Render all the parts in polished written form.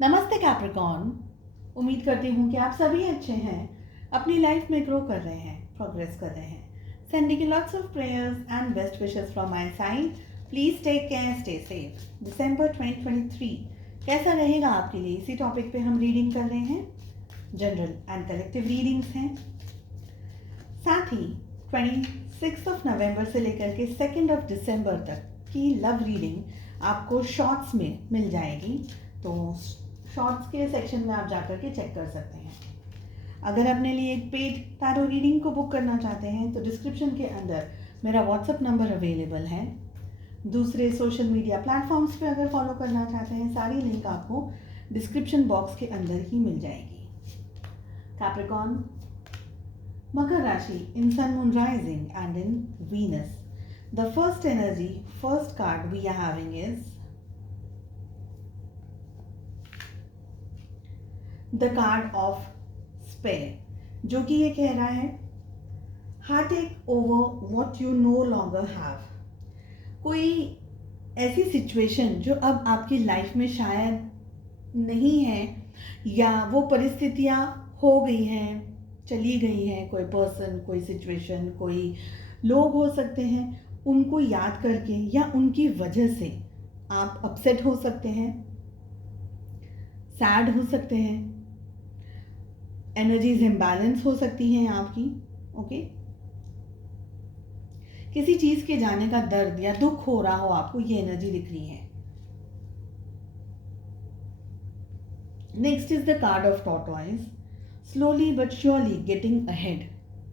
नमस्ते कैप्रिकॉर्न। उम्मीद करती हूँ कि आप सभी अच्छे हैं, अपनी लाइफ में ग्रो कर रहे हैं, प्रोग्रेस कर रहे हैं। Sending lots of prayers and best wishes from my side. Please take care, stay safe. दिसंबर 2023 कैसा रहेगा आपके लिए, इसी टॉपिक पे हम रीडिंग कर रहे हैं। जनरल एंड कलेक्टिव रीडिंग्स हैं। साथ ही 26 नवंबर से लेकर के 2 दिसंबर तक की लव रीडिंग आपको शॉर्ट्स में मिल जाएगी, तो शॉर्ट्स के सेक्शन में आप जाकर के चेक कर सकते हैं। अगर अपने लिए एक पेड टैरो रीडिंग को बुक करना चाहते हैं तो डिस्क्रिप्शन के अंदर मेरा व्हाट्सएप नंबर अवेलेबल है। दूसरे सोशल मीडिया प्लेटफॉर्म्स पे अगर फॉलो करना चाहते हैं, सारी लिंक आपको डिस्क्रिप्शन बॉक्स के अंदर ही मिल जाएगी। कैप्रिकॉर्न, मकर राशि in sun moon rising and in Venus, the first energy, first card we are having is the card of spare, जो कि ये कह रहा है heart take over what you no longer have. कोई ऐसी सिचुएशन जो अब आपकी लाइफ में शायद नहीं है, या वो परिस्थितियाँ हो गई हैं, चली गई हैं, कोई पर्सन, कोई सिचुएशन, कोई लोग हो सकते हैं, उनको याद करके या उनकी वजह से आप अपसेट हो सकते हैं, सैड हो सकते हैं, एनर्जीज इम्बैलेंस हो सकती हैं आपकी। ओके, किसी चीज के जाने का दर्द या दुख हो रहा हो आपको, ये एनर्जी दिख रही है। Next is the card of tortoise, slowly but surely getting ahead.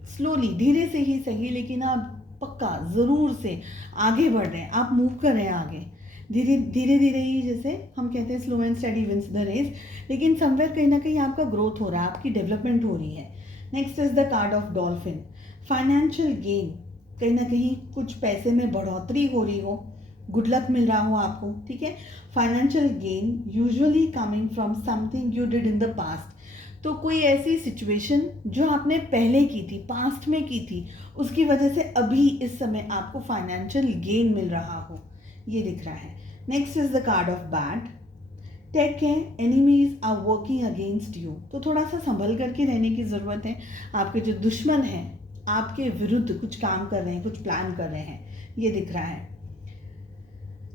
Slowly, धीरे से ही सही, लेकिन आप पक्का जरूर से आगे बढ़ रहे हैं, आप मूव कर रहे हैं आगे, धीरे धीरे धीरे ही, जैसे हम कहते हैं slow and steady wins the race, लेकिन समवेयर कहीं ना कहीं आपका ग्रोथ हो रहा है, आपकी डेवलपमेंट हो रही है। Next is the card of dolphin, financial gain, कहीं ना कहीं कुछ पैसे में बढ़ोतरी हो रही हो, गुड लक मिल रहा हो आपको, ठीक है। Financial gain usually coming from something you did in the past, तो कोई ऐसी सिचुएशन जो आपने पहले की थी, पास्ट में की थी, उसकी वजह से अभी इस समय आपको फाइनेंशियल गेन मिल रहा हो, ये दिख रहा है। Next is the card of bad, take care, enemies are working against you, तो थोड़ा सा संभल करके रहने की ज़रूरत है। आपके जो दुश्मन हैं आपके विरुद्ध कुछ काम कर रहे हैं, कुछ प्लान कर रहे हैं, ये दिख रहा है।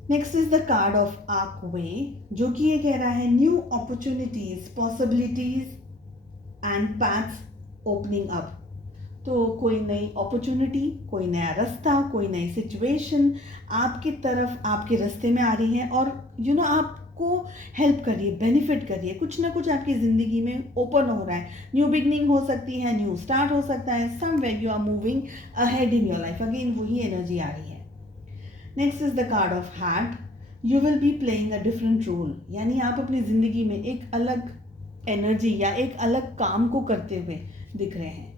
Next is the card of archway, जो कि ये कह रहा है new opportunities, possibilities and paths opening up, तो कोई नई अपॉर्चुनिटी, कोई नया रास्ता, कोई नई सिचुएशन आपकी तरफ, आपके रास्ते में आ रही है, और आपको हेल्प कर रही है, बेनिफिट कर रही है, कुछ ना कुछ आपकी ज़िंदगी में ओपन हो रहा है। न्यू बिगनिंग हो सकती है, न्यू स्टार्ट हो सकता है, somewhere you are moving ahead in your life, again वही एनर्जी आ रही है। Next is the card of hat, you will be playing a different role, यानी आप अपनी ज़िंदगी में एक अलग एनर्जी या एक अलग काम को करते हुए दिख रहे हैं।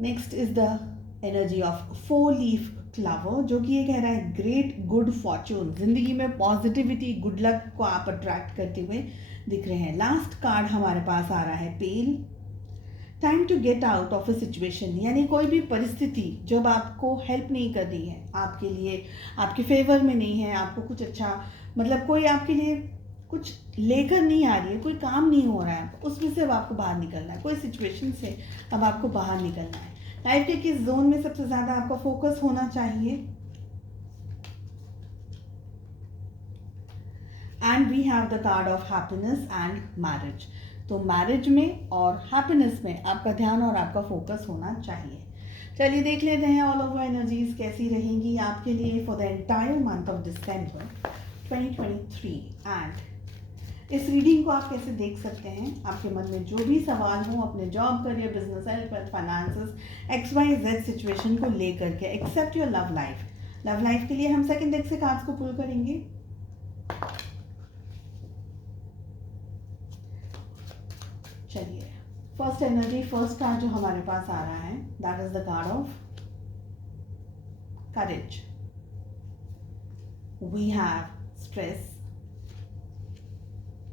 Next is the energy of 4 leaf clover, जो कि ये कह रहा है ग्रेट गुड फॉर्चून, जिंदगी में पॉजिटिविटी, गुड लक को आप अट्रैक्ट करते हुए दिख रहे हैं। लास्ट कार्ड हमारे पास आ रहा है pale, time to get out of a situation, यानी कोई भी परिस्थिति जब आपको हेल्प नहीं कर रही है, आपके लिए, आपके फेवर में नहीं है, आपको कुछ अच्छा, मतलब कोई आपके लिए कुछ लेकर नहीं आ रही है, कोई काम नहीं हो रहा है, उसमें से अब आपको बाहर निकलना है, कोई सिचुएशन से अब आपको बाहर निकलना है। लाइफ के किस जोन में सबसे ज़्यादा आपका फोकस होना चाहिए? And we have the card of happiness and marriage, तो मैरिज में और हैप्पीनेस में आपका ध्यान और आपका फोकस होना चाहिए। चलिए देख लेते हैं ऑल ओवर एनर्जीज कैसी रहेंगी आपके लिए for the entire month of December 2023। And इस रीडिंग को आप कैसे देख सकते हैं? आपके मन में जो भी सवाल हो अपने job, career, business, health, wealth, finances, XYZ situation को लेकर के, except your love life, love life के लिए हम सेकंड डेक से कार्ड्स को पुल करेंगे। चलिए, फर्स्ट एनर्जी, फर्स्ट कार्ड जो हमारे पास आ रहा है, that is the card of courage. We have stress,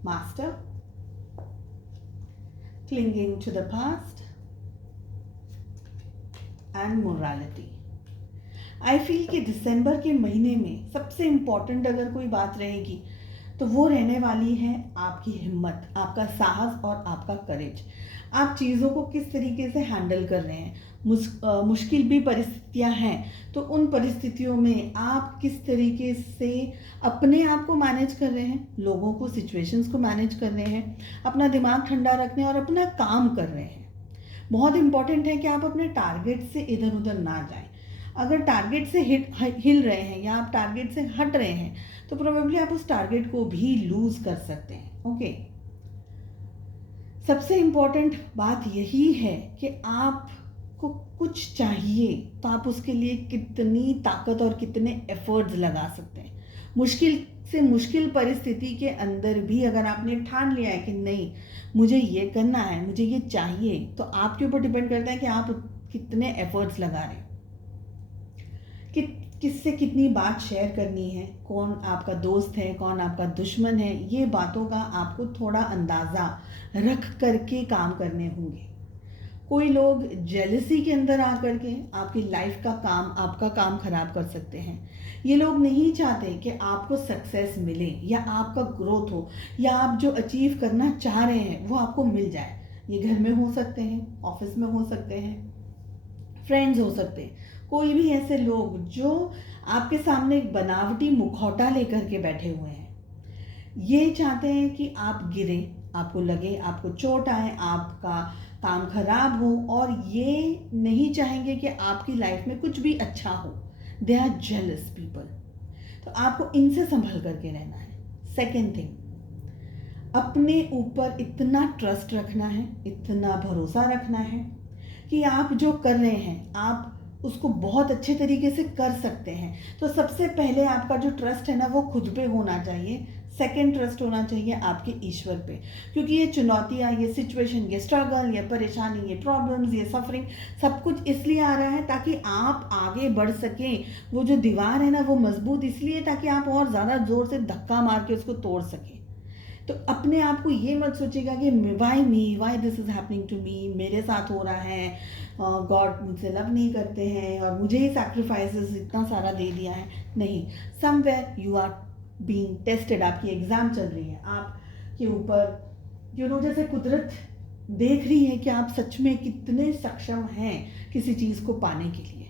master, clinging to the past and morality. I feel कि दिसंबर के महीने में सबसे इम्पॉर्टेंट अगर कोई बात रहेगी तो वो रहने वाली है आपकी हिम्मत, आपका साहस और आपका करेज। आप चीज़ों को किस तरीके से हैंडल कर रहे हैं। मुश्किल भी परिस्थितियां हैं तो उन परिस्थितियों में आप किस तरीके से अपने आप को मैनेज कर रहे हैं, लोगों को, सिचुएशंस को मैनेज कर रहे हैं, अपना दिमाग ठंडा रखने और अपना काम कर रहे हैं। बहुत इंपॉर्टेंट है कि आप अपने टारगेट से इधर उधर ना जाएं। अगर टारगेट से हिल रहे हैं या आप टारगेट से हट रहे हैं तो प्रोबेबली आप उस टारगेट को भी लूज कर सकते हैं। ओके, सबसे इम्पॉर्टेंट बात यही है कि आपको कुछ चाहिए तो आप उसके लिए कितनी ताकत और कितने एफर्ट्स लगा सकते हैं। मुश्किल से मुश्किल परिस्थिति के अंदर भी अगर आपने ठान लिया है कि नहीं मुझे ये करना है, मुझे ये चाहिए, तो आपके ऊपर डिपेंड करता है कि आप कितने एफर्ट्स लगा रहे हैं, किससे कितनी बात शेयर करनी है, कौन आपका दोस्त है, कौन आपका दुश्मन है। ये बातों का आपको थोड़ा अंदाज़ा रख करके काम करने होंगे। कोई लोग जेलसी के अंदर आकर के आपकी लाइफ का काम, आपका काम खराब कर सकते हैं। ये लोग नहीं चाहते कि आपको सक्सेस मिले या आपका ग्रोथ हो या आप जो अचीव करना चाह रहे हैं वो आपको मिल जाए। ये घर में हो सकते हैं, ऑफिस में हो सकते हैं, फ्रेंड्स हो सकते हैं, कोई भी ऐसे लोग जो आपके सामने एक बनावटी मुखौटा लेकर के बैठे हुए हैं। ये चाहते हैं कि आप गिरें, आपको लगे, आपको चोट आए, आपका काम खराब हो, और ये नहीं चाहेंगे कि आपकी लाइफ में कुछ भी अच्छा हो। They are jealous people. तो आपको इनसे संभल करके रहना है। सेकेंड थिंग, अपने ऊपर इतना ट्रस्ट रखना है, इतना भरोसा रखना है कि आप जो कर रहे हैं आप उसको बहुत अच्छे तरीके से कर सकते हैं। तो सबसे पहले आपका जो ट्रस्ट है ना वो खुद पे होना चाहिए। सेकंड, ट्रस्ट होना चाहिए आपके ईश्वर पे, क्योंकि ये चुनौतियाँ, ये सिचुएशन, ये स्ट्रगल, ये परेशानी, ये प्रॉब्लम्स, ये सफरिंग, सब कुछ इसलिए आ रहा है ताकि आप आगे बढ़ सकें। वो जो दीवार है ना वो मजबूत इसलिए ताकि आप और ज़्यादा ज़ोर से धक्का मार के उसको तोड़ सकें। तो अपने आप को ये मत सोचिएगा कि why this is happening to me, मेरे साथ हो रहा है, गॉड मुझसे लव नहीं करते हैं और मुझे ही सैक्रिफाइसेस इतना सारा दे दिया है। नहीं, somewhere you are being tested, आपकी एग्ज़ाम चल रही है, आपके ऊपर जैसे कुदरत देख रही है कि आप सच में कितने सक्षम हैं किसी चीज़ को पाने के लिए।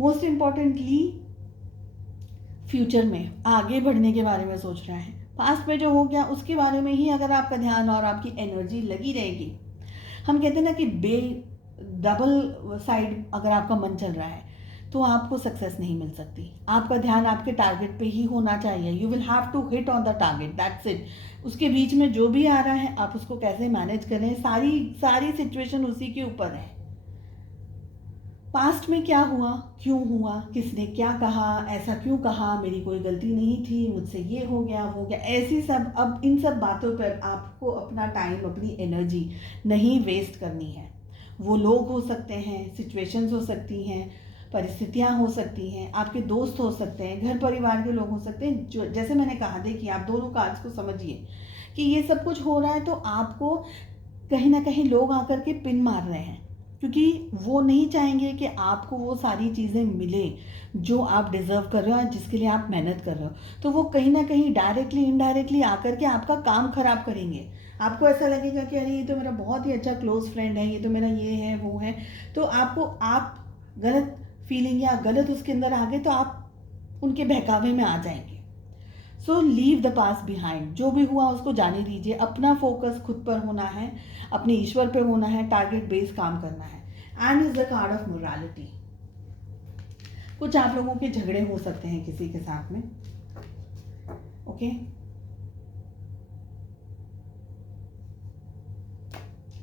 मोस्ट इम्पॉर्टेंटली फ्यूचर में आगे बढ़ने के बारे में सोच रहा है। पास्ट में जो हो गया उसके बारे में ही अगर आपका ध्यान और आपकी एनर्जी लगी रहेगी। हम कहते हैं ना कि डबल साइड अगर आपका मन चल रहा है तो आपको सक्सेस नहीं मिल सकती। आपका ध्यान आपके टारगेट पे ही होना चाहिए। You will have to hit on the target, that's it. उसके बीच में जो भी आ रहा है आप उसको कैसे मैनेज करें, सारी सिचुएशन उसी के ऊपर है। पास्ट में क्या हुआ, क्यों हुआ, किसने क्या कहा, ऐसा क्यों कहा, मेरी कोई गलती नहीं थी, मुझसे ये हो गया वो गया, ऐसी सब, अब इन सब बातों पर आपको अपना टाइम, अपनी एनर्जी नहीं वेस्ट करनी है। वो लोग हो सकते हैं, सिचुएशंस हो सकती हैं, परिस्थितियाँ हो सकती हैं, आपके दोस्त हो सकते हैं, घर परिवार के लोग हो सकते हैं। जो जैसे मैंने कहा, देखिए आप दोनों कार्ड्स को समझिए कि ये सब कुछ हो रहा है तो आपको कहीं ना कहीं लोग आकर के पिन मार रहे हैं, क्योंकि वो नहीं चाहेंगे कि आपको वो सारी चीज़ें मिले जो आप डिज़र्व कर रहे हो और जिसके लिए आप मेहनत कर रहे हो। तो वो कहीं ना कहीं डायरेक्टली इनडायरेक्टली आकर के आपका काम खराब करेंगे। आपको ऐसा लगेगा कि अरे ये तो मेरा बहुत ही अच्छा क्लोज फ्रेंड है, ये तो मेरा ये है वो है, तो आप गलत फीलिंग या गलत उसके अंदर आ गए तो आप उनके बहकावे में आ जाएंगे। So leave the past behind. जो भी हुआ उसको जाने दीजिए। अपना फोकस खुद पर होना है, अपने ईश्वर पर होना है, टारगेट बेस्ड काम करना है। And is the card of morality. कुछ आप लोगों के झगड़े हो सकते हैं किसी के साथ में, ओके।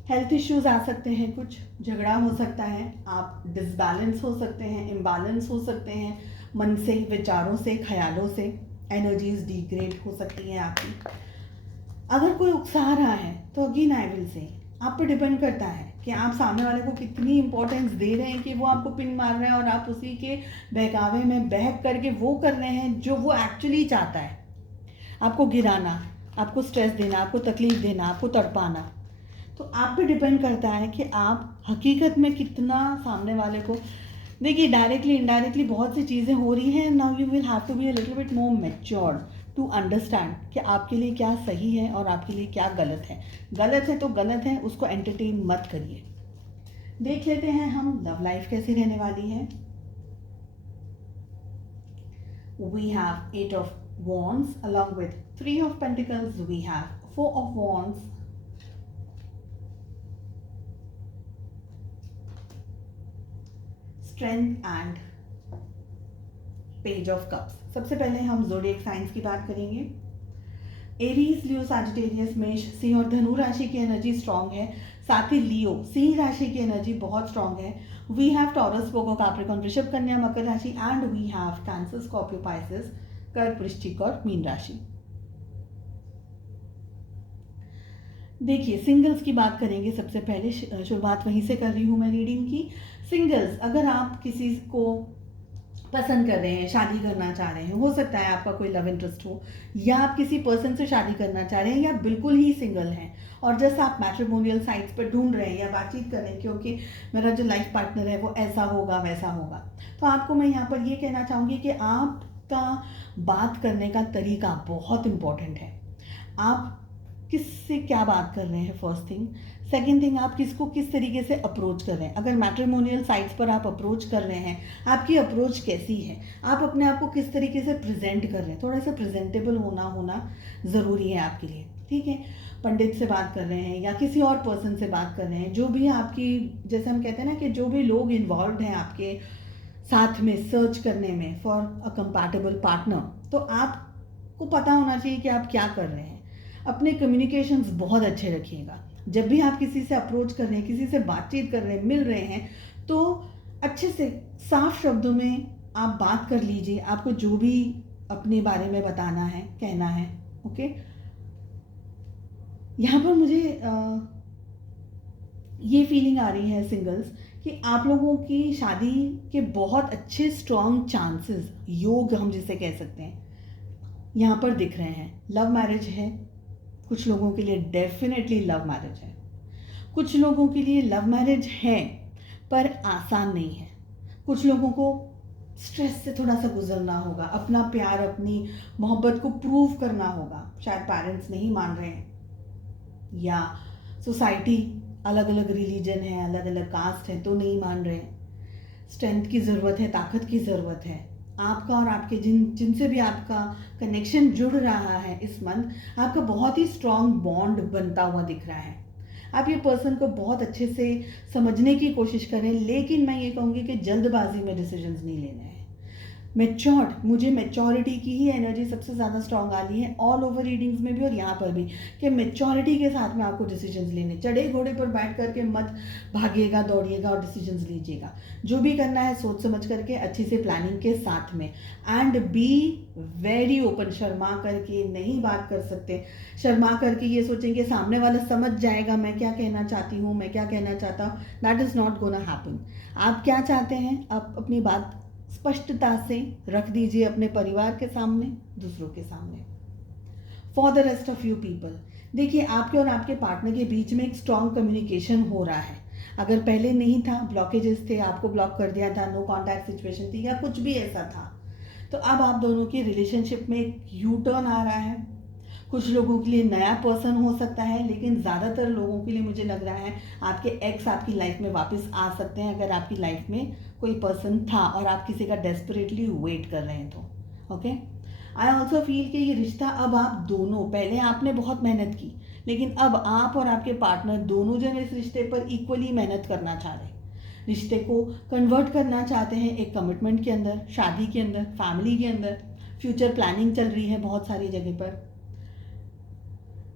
हेल्थ इश्यूज आ सकते हैं, कुछ झगड़ा हो सकता है, आप डिसबैलेंस हो सकते हैं, इम्बैलेंस हो सकते हैं, मन से, विचारों से, ख्यालों से, एनर्जीज डिग्रेड हो सकती हैं आपकी। अगर कोई उकसा रहा है तो अगेन आई विल से आप पे डिपेंड करता है कि आप सामने वाले को कितनी इंपॉर्टेंस दे रहे हैं कि वो आपको पिन मार रहा है और आप उसी के बहकावे में बहक करके वो कर रहे हैं जो वो एक्चुअली चाहता है, आपको गिराना, आपको स्ट्रेस देना, आपको तकलीफ देना, आपको तड़पाना। तो आप पे डिपेंड करता है कि आप हकीकत में कितना सामने वाले को, देखिए डायरेक्टली इनडायरेक्टली बहुत सी चीज़ें हो रही हैं। Now you will have to be a little bit more matured to understand कि आपके लिए क्या सही है और आपके लिए क्या गलत है। गलत है तो गलत है, उसको एंटरटेन मत करिए। देख लेते हैं हम लव लाइफ कैसी रहने वाली है। We have 8 of Wands along with 3 of Pentacles. We have 4 of Wands, Strength and Page of Cups. सबसे पहले हम ज़ोडिएक साइंस की बात करेंगे। एरीज, लियो, सैजिटेरियस, मेष, सिंह और धनु राशि की एनर्जी स्ट्रांग है। साथ ही लियो, सिंह राशि की एनर्जी बहुत स्ट्रांग है। We have Taurus, Virgo, Capricorn, वृषभ, कन्या, मकर राशि and we have Cancer, Scorpio, Pisces, कर्क, वृश्चिक और मीन राशि। देखिए सिंगल्स की बात करेंगे। सबसे पहले शुरुआत वहीं से कर रही हूँ मैं रीडिंग की। सिंगल्स, अगर आप किसी को पसंद कर रहे हैं, शादी करना चाह रहे हैं, हो सकता है आपका कोई लव इंटरेस्ट हो, या आप किसी पर्सन से शादी करना चाह रहे हैं, या बिल्कुल ही सिंगल हैं और जैसे आप मैट्रिमोनियल साइट्स पर ढूंढ रहे हैं या बातचीत कर रहे हैं क्योंकि मेरा जो लाइफ पार्टनर है वो ऐसा होगा वैसा होगा, तो आपको मैं यहाँ पर ये कहना चाहूँगी कि आपका बात करने का तरीका बहुत इम्पॉर्टेंट है। आप किससे क्या बात कर रहे हैं, फर्स्ट थिंग। सेकेंड थिंग, आप किसको किस तरीके से अप्रोच कर रहे हैं। अगर मैट्रिमोनियल साइट्स पर आप अप्रोच कर रहे हैं, आपकी अप्रोच कैसी है, आप अपने आप को किस तरीके से प्रेजेंट कर रहे हैं। थोड़ा सा प्रेजेंटेबल होना ज़रूरी है आपके लिए, ठीक है। पंडित से बात कर रहे हैं या किसी और पर्सन से बात कर रहे हैं, जो भी आपकी, जैसे हम कहते हैं ना कि जो भी लोग इन्वॉल्व हैं आपके साथ में सर्च करने में फॉर अ कंपैटिबल पार्टनर, तो आपको पता होना चाहिए कि आप क्या कर रहे हैं। अपने कम्युनिकेशंस बहुत अच्छे रखिएगा। जब भी आप किसी से अप्रोच कर रहे हैं, किसी से बातचीत कर रहे हैं, मिल रहे हैं, तो अच्छे से साफ शब्दों में आप बात कर लीजिए। आपको जो भी अपने बारे में बताना है, कहना है, ओके। यहाँ पर मुझे ये फीलिंग आ रही है सिंगल्स कि आप लोगों की शादी के बहुत अच्छे स्ट्रॉन्ग चांसेस, योग हम जिसे कह सकते हैं, यहाँ पर दिख रहे हैं। लव मैरिज है कुछ लोगों के लिए, डेफिनेटली लव मैरिज है। कुछ लोगों के लिए लव मैरिज है पर आसान नहीं है। कुछ लोगों को स्ट्रेस से थोड़ा सा गुजरना होगा, अपना प्यार, अपनी मोहब्बत को प्रूव करना होगा। शायद पेरेंट्स नहीं मान रहे हैं, या सोसाइटी, अलग अलग रिलीजन है, अलग अलग कास्ट है तो नहीं मान रहे हैं। स्ट्रेंथ की ज़रूरत है, ताकत की ज़रूरत है। आपका और आपके जिनसे भी आपका कनेक्शन जुड़ रहा है इस मंथ, आपका बहुत ही स्ट्रॉन्ग बॉन्ड बनता हुआ दिख रहा है। आप ये पर्सन को बहुत अच्छे से समझने की कोशिश करें, लेकिन मैं ये कहूँगी कि जल्दबाजी में डिसीजंस नहीं लेने हैं। मैच्योर्ड, मुझे मैच्योरिटी की ही एनर्जी सबसे ज़्यादा स्ट्रॉन्ग आ रही है ऑल ओवर रीडिंग्स में भी और यहाँ पर भी, कि मैच्योरिटी के साथ में आपको डिसीजंस लेने। चढ़े घोड़े पर बैठ करके मत भागिएगा, दौड़िएगा और डिसीजंस लीजिएगा। जो भी करना है सोच समझ करके, अच्छी से प्लानिंग के साथ में, and be very open. Sharma करके नहीं बात कर सकते। शर्मा करके ये सोचेंगे सामने वाला समझ जाएगा मैं क्या कहना चाहती हूँ, मैं क्या कहना चाहता हूँ, that is not gonna happen. आप क्या चाहते हैं, आप अपनी बात स्पष्टता से रख दीजिए अपने परिवार के सामने, दूसरों के सामने। For the rest of you people, देखिए आपके और आपके पार्टनर के बीच में एक स्ट्रॉन्ग कम्युनिकेशन हो रहा है। अगर पहले नहीं था, ब्लॉकेजेस थे, आपको ब्लॉक कर दिया था, नो कॉन्टैक्ट सिचुएशन थी, या कुछ भी ऐसा था, तो अब आप दोनों की रिलेशनशिप में एक यू टर्न आ रहा है। कुछ लोगों के लिए नया पर्सन हो सकता है, लेकिन ज़्यादातर लोगों के लिए मुझे लग रहा है आपके एक्स आपकी लाइफ में वापस आ सकते हैं, अगर आपकी लाइफ में कोई पर्सन था और आप किसी का डेस्परेटली वेट कर रहे हैं तो। ओके, आई ऑल्सो फील कि ये रिश्ता अब आप दोनों, पहले आपने बहुत मेहनत की, लेकिन अब आप और आपके पार्टनर दोनों जन इस रिश्ते पर इक्वली मेहनत करना चाह रहे हैं। रिश्ते को कन्वर्ट करना चाहते हैं एक कमिटमेंट के अंदर, शादी के अंदर, फैमिली के अंदर। फ्यूचर प्लानिंग चल रही है बहुत सारी जगह पर।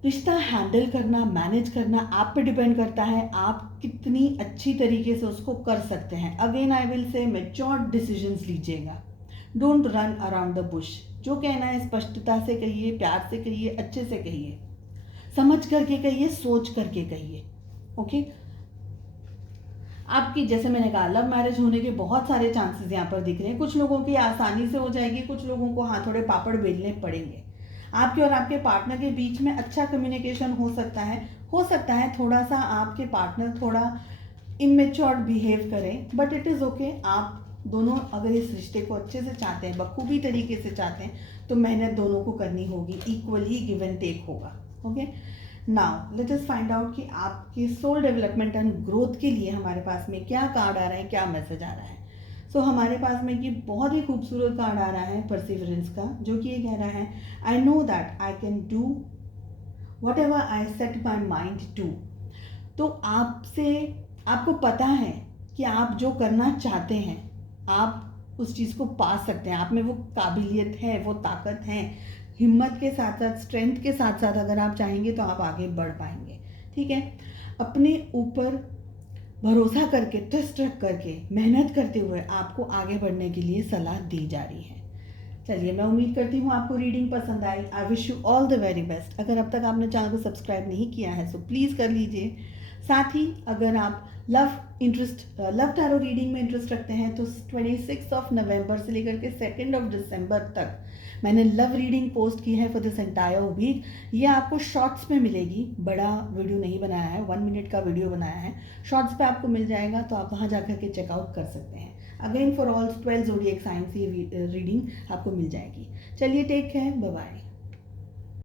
रिश्ता हैंडल करना, मैनेज करना आप पे डिपेंड करता है, आप कितनी अच्छी तरीके से उसको कर सकते हैं। Again I will say matured decisions लीजिएगा, don't run around the bush. जो कहना है स्पष्टता से कहिए, प्यार से कहिए, अच्छे से कहिए, समझ करके कहिए, सोच करके कहिए। ओके, आपकी, जैसे मैंने कहा, लव मैरिज होने के बहुत सारे चांसेस यहाँ पर दिख रहे हैं। कुछ लोगों की आसानी से हो जाएगी, कुछ लोगों को हाँ थोड़े पापड़ बेलने पड़ेंगे। आपके और आपके पार्टनर के बीच में अच्छा कम्युनिकेशन हो सकता है थोड़ा सा आपके पार्टनर थोड़ा इमेच्योर बिहेव करें, बट इट इज़ ओके। आप दोनों अगर इस रिश्ते को अच्छे से चाहते हैं, बखूबी तरीके से चाहते हैं, तो मेहनत दोनों को करनी होगी, इक्वल ही गिव एंड टेक होगा। Okay, now let us find out कि आपके सोल डेवलपमेंट एंड ग्रोथ के लिए हमारे पास में क्या कार्ड आ रहा है, क्या मैसेज आ रहा है। सो हमारे पास में कि बहुत ही खूबसूरत कार्ड आ रहा है परसिवरेंस का, जो कि ये कह रहा है I know that I can do whatever I set my mind to. तो आपको पता है कि आप जो करना चाहते हैं आप उस चीज़ को पा सकते हैं, आप में वो काबिलियत है, वो ताकत है। हिम्मत के साथ साथ, स्ट्रेंथ के साथ साथ अगर आप चाहेंगे तो आप आगे बढ़ पाएंगे। ठीक है, अपने ऊपर भरोसा करके, ट्रस्ट रख करके, मेहनत करते हुए आपको आगे बढ़ने के लिए सलाह दी जा रही है। चलिए, मैं उम्मीद करती हूँ आपको रीडिंग पसंद आई। I wish you all the very best. अगर अब तक आपने चैनल को सब्सक्राइब नहीं किया है सो प्लीज़ कर लीजिए। साथ ही अगर आप लव टैरो रीडिंग में इंटरेस्ट रखते हैं तो 26 नवंबर से लेकर के 2 दिसंबर तक मैंने लव रीडिंग पोस्ट की है फॉर दिस एंटायर वीक। ये आपको शॉर्ट्स में मिलेगी, बड़ा वीडियो नहीं बनाया है, 1 मिनट का वीडियो बनाया है, शॉर्ट्स पे आपको मिल जाएगा, तो आप वहाँ जाकर के चेकआउट कर सकते हैं। Again for all 12 zodiac science ये रीडिंग आपको मिल जाएगी। चलिए, टेक केयर, बाय बाय।